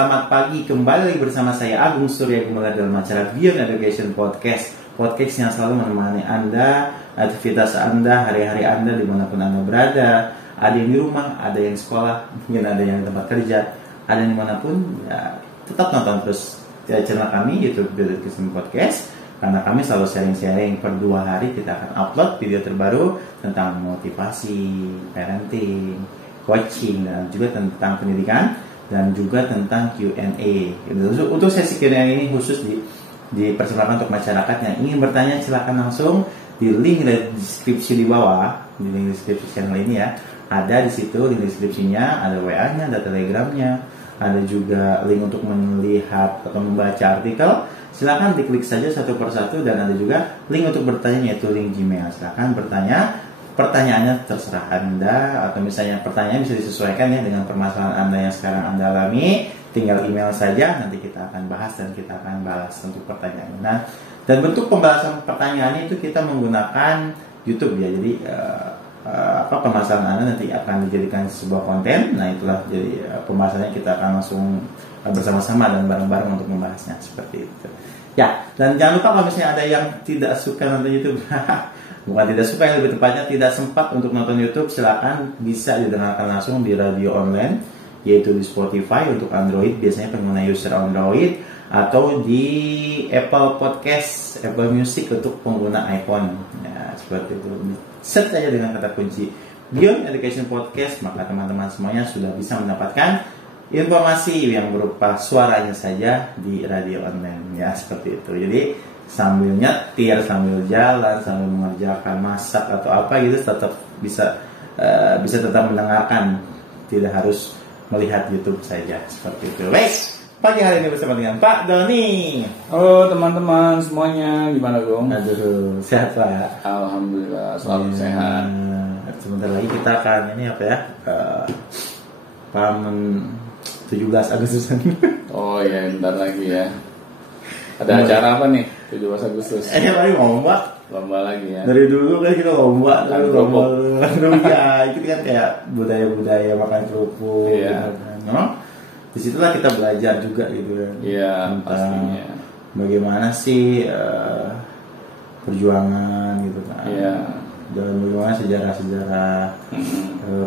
selamat pagi. Kembali lagi bersama saya Agung Surya Gumelar dalam acara Beyond Education Podcast. Podcast yang selalu menemani Anda, aktivitas Anda, hari-hari Anda dimanapun Anda berada. Ada yang di rumah, ada yang sekolah, mungkin ada yang tempat kerja, ada yang dimanapun. Ya, tetap nonton terus channel kami YouTube Beyond Education Podcast. Karena kami selalu sharing-sharing per 2 hari kita akan upload video terbaru tentang motivasi, parenting, coaching, dan juga tentang pendidikan dan juga tentang Q&A. Untuk sesi Q&A ini khusus dipersembahkan untuk masyarakat yang ingin bertanya, silakan langsung di link deskripsi di bawah, di link deskripsi channel ini ya. Ada di situ link deskripsinya, ada WA-nya, ada Telegramnya, ada juga link untuk melihat atau membaca artikel. Silakan diklik saja satu persatu, dan ada juga link untuk bertanya yaitu link Gmail. Silakan bertanya. Pertanyaannya terserah Anda, atau misalnya pertanyaan bisa disesuaikan ya dengan permasalahan Anda yang sekarang Anda alami. Tinggal email saja, nanti kita akan bahas dan kita akan balas untuk pertanyaannya. Nah, dan bentuk pembahasan pertanyaannya itu kita menggunakan YouTube ya. Jadi permasalahan Anda nanti akan dijadikan sebuah konten. Nah, itulah jadi pembahasannya, kita akan langsung bersama-sama dan bareng-bareng untuk membahasnya seperti itu. Ya, dan jangan lupa kalau misalnya ada yang tidak suka nonton YouTube, bukan tidak suka, yang lebih tepatnya tidak sempat untuk nonton YouTube, silakan bisa didengarkan langsung di radio online, yaitu di Spotify untuk Android, biasanya pengguna user Android, atau di Apple Podcast, Apple Music untuk pengguna iPhone. Ya, seperti itu. Search saja dengan kata kunci Beyond Education Podcast, maka teman-teman semuanya sudah bisa mendapatkan informasi yang berupa suaranya saja di radio online. Ya, seperti itu. Jadi sambil nyetir, sambil jalan, sambil mengerjakan masak atau apa gitu, tetap bisa tetap mendengarkan, tidak harus melihat YouTube saja, seperti itu. Baik, pagi hari ini bersama dengan Pak Doni. Halo teman-teman semuanya, gimana Gong? Aduh, sehat Pak? Alhamdulillah, selalu sehat. Sebentar lagi kita akan ini apa ya? Pamen 17 Agustus. Oh iya, bentar lagi ya. Ada acara apa nih 17 Agustus? Lagi lomba. Lomba lagi ya. Dari dulu kan kita lomba, kerupuk. Ya, itu kan kayak budaya-budaya makan kerupuk. Iya. No? Disitulah kita belajar juga gitu kan. Iya, pastinya. Bagaimana sih perjuangan gitu kan. Iya. Dan bagaimana sejarah-sejarah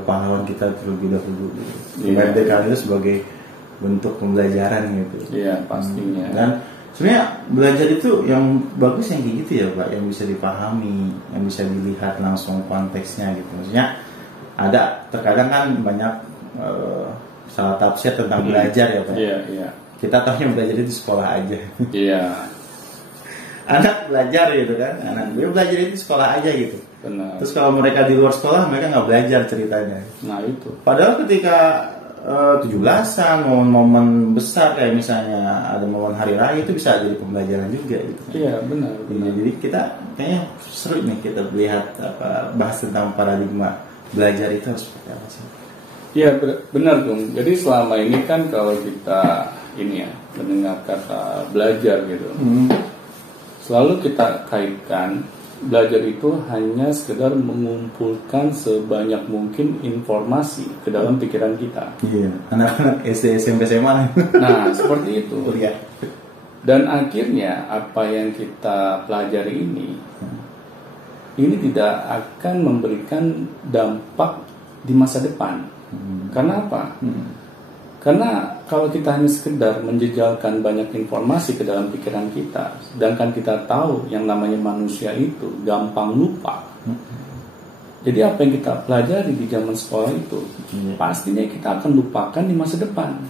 pahlawan kita terlebih dahulu. Iya. Kemerdekaan itu sebagai bentuk pembelajaran gitu. Iya, pastinya. Dan sebenarnya belajar itu yang bagus yang kayak gitu ya Pak, yang bisa dipahami, yang bisa dilihat langsung konteksnya gitu. Maksudnya ada terkadang kan banyak salah tafsir tentang belajar ya Pak. Iya, iya. Kita tahu yang belajar itu sekolah aja. Iya. Anak belajar gitu kan, anak dia belajar itu sekolah aja gitu. Benar. Terus kalau mereka di luar sekolah, mereka nggak belajar ceritanya. Nah itu. Padahal ketika 17-an, momen-momen besar kayak misalnya ada momen hari raya, itu bisa jadi pembelajaran juga gitu. Iya, benar. Jadi kita kayaknya seru nih kita lihat bahas tentang paradigma belajar itu harus seperti apa sih? Iya, benar Gung. Jadi selama ini kan kalau kita ini ya mendengar kata belajar gitu, selalu kita kaitkan belajar itu hanya sekedar mengumpulkan sebanyak mungkin informasi ke dalam pikiran kita. Iya, anak-anak SD, SMP, SMA. Nah, seperti itu. Iya. Dan akhirnya apa yang kita pelajari ini tidak akan memberikan dampak di masa depan. Karena apa? Karena kalau kita hanya sekedar menjejalkan banyak informasi ke dalam pikiran kita, sedangkan kita tahu yang namanya manusia itu gampang lupa. Jadi apa yang kita pelajari di zaman sekolah itu, pastinya kita akan lupakan di masa depan.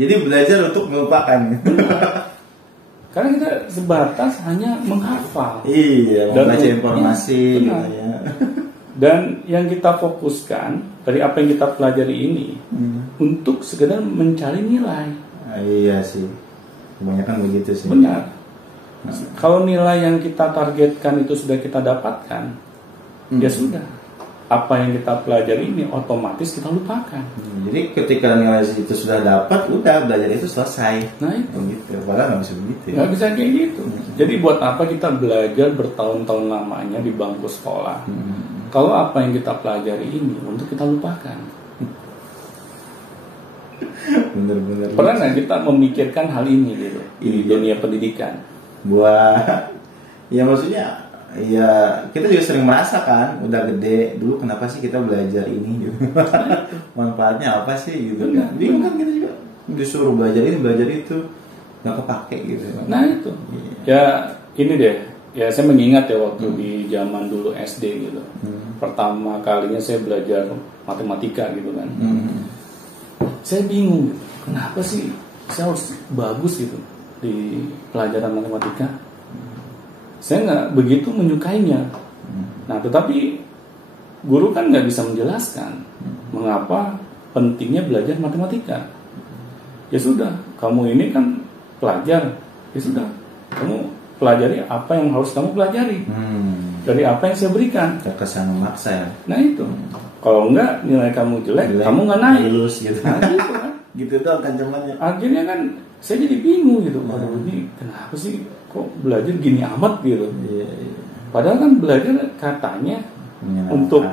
Jadi belajar untuk melupakan. Karena kita sebatas hanya menghafal. Iya, membaca informasi. Benar. Gitu ya. Dan yang kita fokuskan dari apa yang kita pelajari ini untuk sekedar mencari nilai. Iya sih, kebanyakan begitu sih. Benar. Kalau nilai yang kita targetkan itu sudah kita dapatkan, ya sudah. Apa yang kita pelajari ini otomatis kita lupakan. Jadi ketika nilai itu sudah dapat, udah belajar itu selesai. Nah itu. Begitu. Padahal nggak bisa begitu. Ya? Nggak bisa kayak gitu. Jadi buat apa kita belajar bertahun-tahun lamanya di bangku sekolah? Kalau apa yang kita pelajari ini untuk kita lupakan. bener. Pernah nggak kita memikirkan hal ini gitu di Iya. dunia pendidikan? Buat ya maksudnya ya kita juga sering merasa kan udah gede dulu kenapa sih kita belajar ini gitu. Manfaatnya apa sih gitu kan. Bingung kan kita juga disuruh belajar ini belajar itu nggak kepake gitu. Nah itu ya ini deh ya saya mengingat ya waktu di zaman dulu SD gitu. Pertama kalinya saya belajar matematika gitu kan. Saya bingung gitu. Kenapa sih saya harus bagus gitu di pelajaran matematika? Saya nggak begitu menyukainya. Nah, tetapi guru kan nggak bisa menjelaskan mengapa pentingnya belajar matematika. Ya sudah, kamu ini kan pelajar. Ya sudah, kamu pelajari apa yang harus kamu pelajari dari apa yang saya berikan. Terkesan memaksa ya. Nah itu, kalau enggak nilai kamu jelek, kamu nggak naik. Lulus gitu. Nah, gitu kan. Gitu doang kancamannya. Akhirnya kan saya jadi bingung gitu. Waduh, ini kenapa sih kok belajar gini amat gitu. Iya. Padahal kan belajar katanya untuk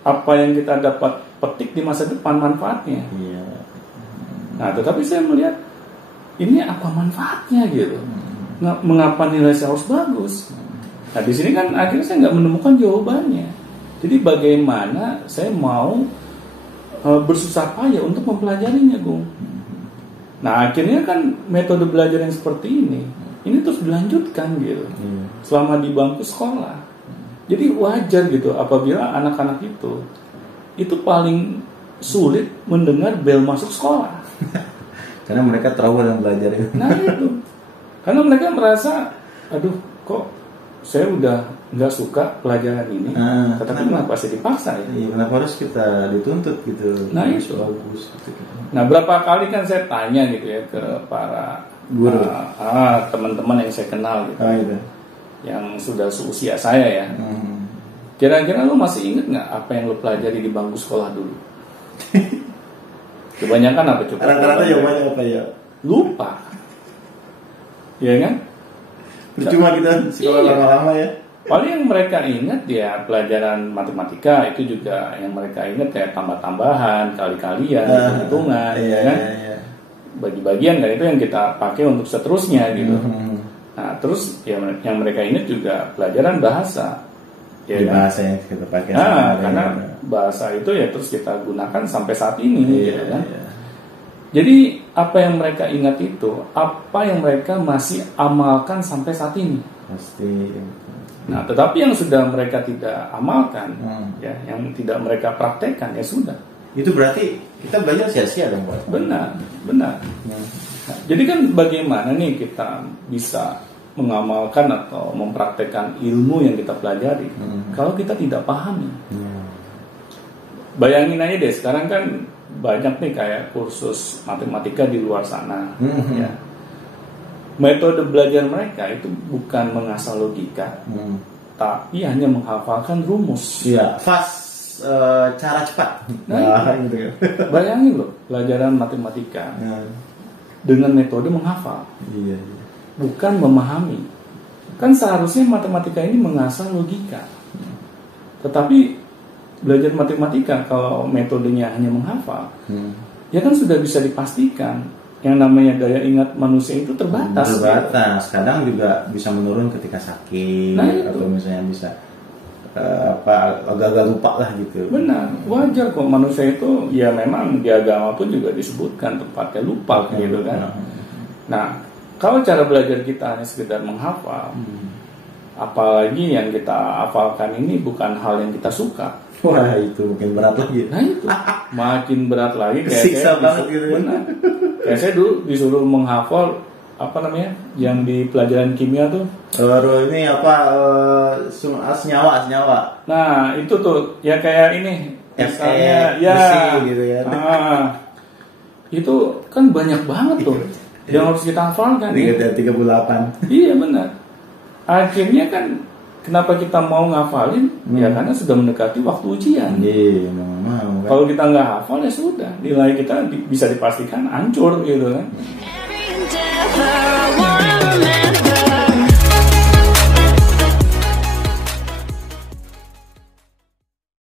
apa yang kita dapat petik di masa depan manfaatnya. Iya. Nah, tetapi saya melihat ini apa manfaatnya gitu. Mengapa nilai saya harus bagus? Nah, di sini kan akhirnya saya nggak menemukan jawabannya. Jadi bagaimana saya mau bersusah payah untuk mempelajarinya, Gung. Nah, akhirnya kan metode belajar yang seperti ini terus dilanjutkan gitu. Selama di bangku sekolah. Jadi wajar gitu apabila anak-anak itu paling sulit mendengar bel masuk sekolah. Karena mereka trauma dalam belajar itu. Nah itu, karena mereka merasa, aduh kok saya udah nggak suka pelajaran ini, tetapi kenapa sih dipaksa ya? Iya, kenapa harus kita dituntut gitu? Nah itu. Bagus. Gitu. Nah berapa kali kan saya tanya gitu ya ke para guru, teman-teman yang saya kenal gitu, gitu. Yang sudah seusia saya ya. Kira-kira lo masih inget nggak apa yang lo pelajari di bangku sekolah dulu? Kebanyakan apa coba? Rata-rata jawabannya apa ya? Lupa. Iya kan? Percuma kita sekolah lama-lama ya. Paling yang mereka ingat ya pelajaran matematika itu juga yang mereka ingat ya tambah-tambahan, kali-kalian, hitung-hitungan, kan? Bagi-bagian kan itu yang kita pakai untuk seterusnya gitu. Nah terus ya yang mereka ingat juga pelajaran bahasa. Ya, bahasa yang kita pakai. Karena bahasa itu ya terus kita gunakan sampai saat ini, gitu kan. Jadi apa yang mereka ingat itu, apa yang mereka masih amalkan sampai saat ini. Pasti. Nah, tetapi yang sudah mereka tidak amalkan, ya, yang tidak mereka praktekkan, ya sudah. Itu berarti kita belajar sia-sia dong, Pak. Benar. Nah, jadi kan bagaimana nih kita bisa mengamalkan atau mempraktekkan ilmu yang kita pelajari kalau kita tidak pahami. Bayangin aja deh, sekarang kan banyak nih kayak kursus matematika di luar sana, ya. Metode belajar mereka itu bukan mengasah logika, tapi hanya menghafalkan rumus. Iya, fast, cara cepat. Nah, gitu ya. Bayangin loh, pelajaran matematika dengan metode menghafal, bukan memahami. Kan seharusnya matematika ini mengasah logika, tetapi belajar matematika kalau metodenya hanya menghafal, ya kan sudah bisa dipastikan yang namanya daya ingat manusia itu terbatas. Kadang juga bisa menurun ketika sakit, atau misalnya bisa agak-agak lupa lah gitu. Benar, wajar kok manusia itu ya memang di agama pun juga disebutkan tempatnya lupa gitu kan. Nah, kalau cara belajar kita hanya sekedar menghafal, apalagi yang kita hafalkan ini bukan hal yang kita suka. Wah, itu mungkin berat lagi. Nah itu, makin berat lagi. Siksa banget gitu. Benar. Kayak saya dulu disuruh menghafal apa namanya, yang di pelajaran kimia tuh. Ini apa? Senyawa. Nah itu tuh ya kayak ini. Misalnya ya. Gitu ya. Itu kan banyak banget tuh. Yang harus kita hafalkan. 38. Iya benar. Akhirnya kan kenapa kita mau ngafalin? Ya karena sudah mendekati waktu ujian. Iya, mau. Kalau kita nggak hafal ya sudah, nilai kita bisa dipastikan hancur gitu kan.